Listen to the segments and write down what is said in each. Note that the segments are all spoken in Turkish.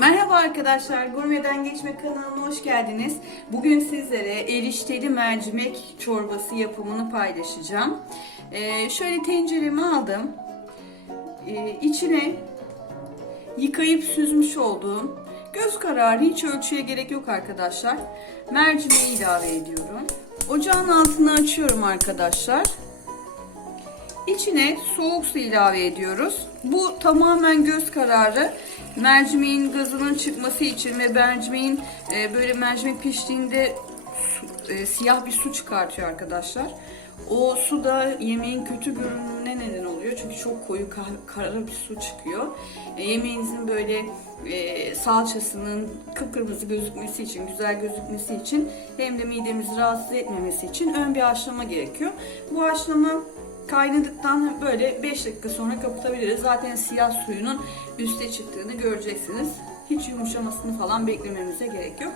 Merhaba arkadaşlar, Gurmeden Geçme kanalına hoş geldiniz. Bugün sizlere erişteli mercimek çorbası yapımını paylaşacağım. Şöyle tenceremi aldım. İçine yıkayıp süzmüş olduğum, göz kararı, hiç ölçüye gerek yok arkadaşlar, mercimeği ilave ediyorum. Ocağın altını açıyorum arkadaşlar. İçine soğuk su ilave ediyoruz. Bu tamamen göz kararı. Mercimeğin gazının çıkması için ve mercimeğin böyle mercimek piştiğinde siyah bir su çıkartıyor arkadaşlar. O su da yemeğin kötü görünümüne neden oluyor. Çünkü çok koyu kara bir su çıkıyor. Yemeğinizin böyle salçasının kıpkırmızı gözükmesi için, güzel gözükmesi için hem de midemizi rahatsız etmemesi için ön bir haşlama gerekiyor. Bu haşlama kaynadıktan böyle 5 dakika sonra kapatabiliriz. Zaten siyah suyunun üste çıktığını göreceksiniz. Hiç yumuşamasını falan beklememize gerek yok.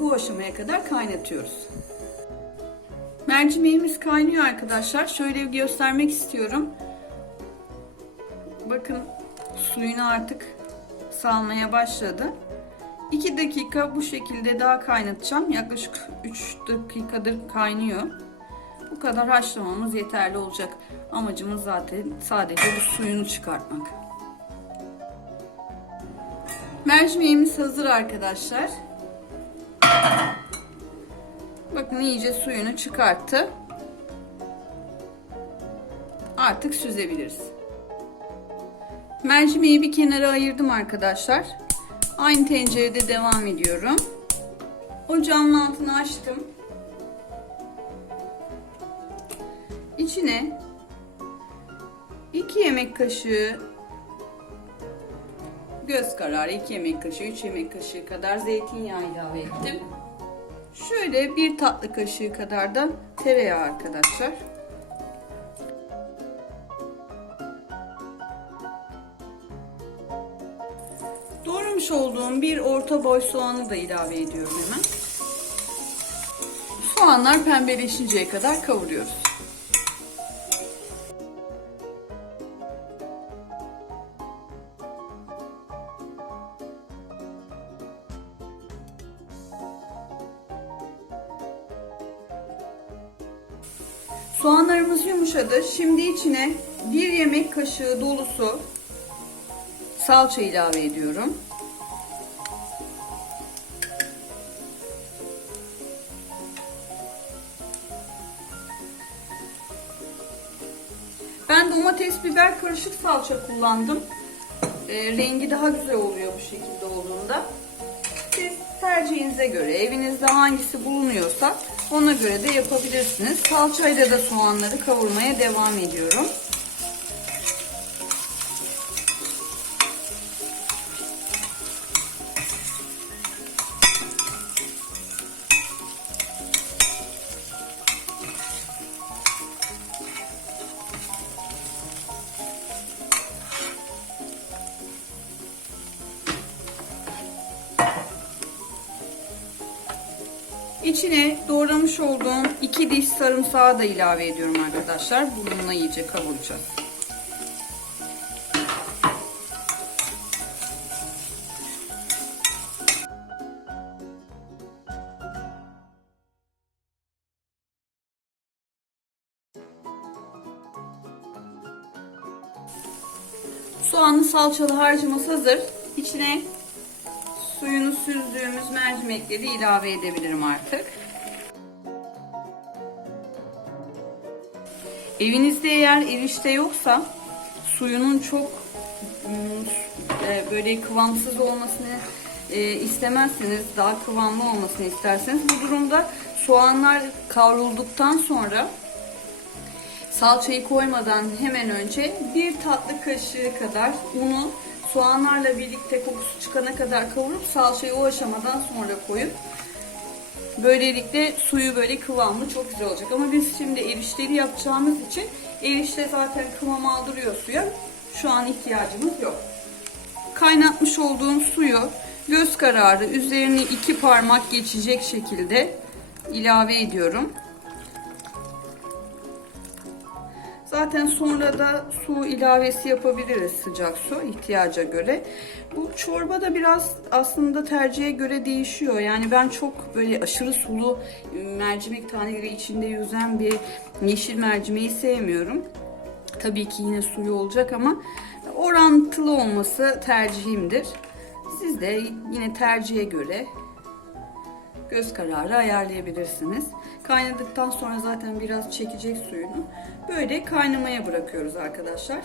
Bu aşamaya kadar kaynatıyoruz. Mercimeğimiz kaynıyor arkadaşlar. Şöyle bir göstermek istiyorum. Bakın suyunu artık salmaya başladı. 2 dakika bu şekilde daha kaynatacağım. Yaklaşık 3 dakikadır kaynıyor. Bu kadar haşlamamız yeterli olacak. Amacımız zaten sadece bu suyunu çıkartmak. Mercimeğimiz hazır arkadaşlar. Bakın iyice suyunu çıkarttı. Artık süzebiliriz. Mercimeği bir kenara ayırdım arkadaşlar. Aynı tencerede devam ediyorum. Ocağın altını açtım. İçine 2 yemek kaşığı göz kararı 2 yemek kaşığı 3 yemek kaşığı kadar zeytinyağı ilave ettim. Şöyle 1 tatlı kaşığı kadar da tereyağı arkadaşlar. Doğramış olduğum bir orta boy soğanı da ilave ediyorum hemen. Soğanlar pembeleşinceye kadar kavuruyoruz. Soğanlarımız yumuşadı. Şimdi içine 1 yemek kaşığı dolusu salça ilave ediyorum. Ben domates biber karışık salça kullandım. Rengi daha güzel oluyor bu şekilde olduğunda. Siz tercihinize göre, evinizde hangisi bulunuyorsa ona göre de yapabilirsiniz. Salçayla da soğanları kavurmaya devam ediyorum. İçine doğramış olduğum 2 diş sarımsağı da ilave ediyorum arkadaşlar. Bununla iyice kavuracağız. Soğanlı salçalı harcımız hazır. İçine suyunu süzdüğümüz mercimekleri ilave edebilirim artık. Evinizde eğer erişte yoksa suyunun çok böyle kıvamsız olmasını istemezseniz, daha kıvamlı olmasını isterseniz, bu durumda soğanlar kavrulduktan sonra salçayı koymadan hemen önce 1 tatlı kaşığı kadar unu soğanlarla birlikte kokusu çıkana kadar kavurup salçayı o aşamadan sonra koyup, böylelikle suyu böyle kıvamlı, çok güzel olacak. Ama biz şimdi erişteli yapacağımız için erişte zaten kıvam aldırıyor suya. Şu an ihtiyacımız yok. Kaynatmış olduğum suyu göz kararı üzerine 2 parmak geçecek şekilde ilave ediyorum. Zaten sonra da su ilavesi yapabiliriz, sıcak su ihtiyaca göre. Bu çorba da biraz aslında tercihe göre değişiyor. Yani ben çok böyle aşırı sulu mercimek taneleri içinde yüzen bir yeşil mercimeği sevmiyorum. Tabii ki yine suyu olacak ama orantılı olması tercihimdir. Siz de yine tercihe göre göz kararı ayarlayabilirsiniz. Kaynadıktan sonra zaten biraz çekecek suyunu. Böyle kaynamaya bırakıyoruz arkadaşlar.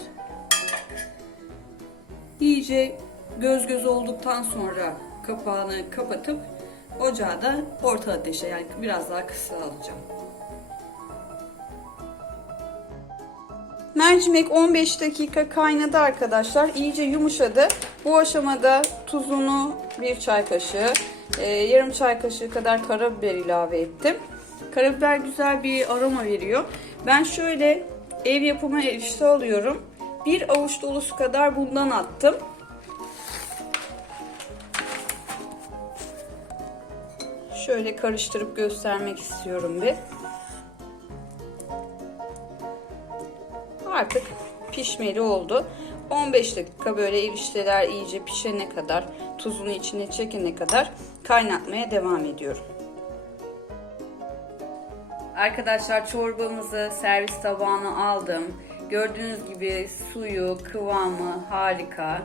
İyice göz göz olduktan sonra kapağını kapatıp ocağı da orta ateşe, yani biraz daha kısa alacağım. Mercimek 15 dakika kaynadı arkadaşlar. İyice yumuşadı. Bu aşamada tuzunu 1 çay kaşığı, yarım çay kaşığı kadar karabiber ilave ettim. Karabiber güzel bir aroma veriyor. Ben şöyle ev yapımı erişte alıyorum. 1 avuç dolusu kadar bundan attım. Şöyle karıştırıp göstermek istiyorum bir. Artık pişmeli oldu. 15 dakika böyle erişteler iyice pişene kadar, tuzunu içine çekene kadar kaynatmaya devam ediyorum. Arkadaşlar, çorbamızı servis tabağına aldım. Gördüğünüz gibi suyu, kıvamı harika.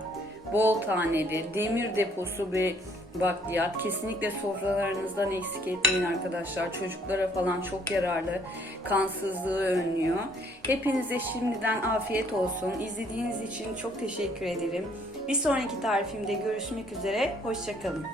Bol taneli, demir deposu bir bakliyat. Kesinlikle sofralarınızdan eksik etmeyin arkadaşlar. Çocuklara falan çok yararlı. Kansızlığı önlüyor. Hepinize şimdiden afiyet olsun. İzlediğiniz için çok teşekkür ederim. Bir sonraki tarifimde görüşmek üzere. Hoşça kalın.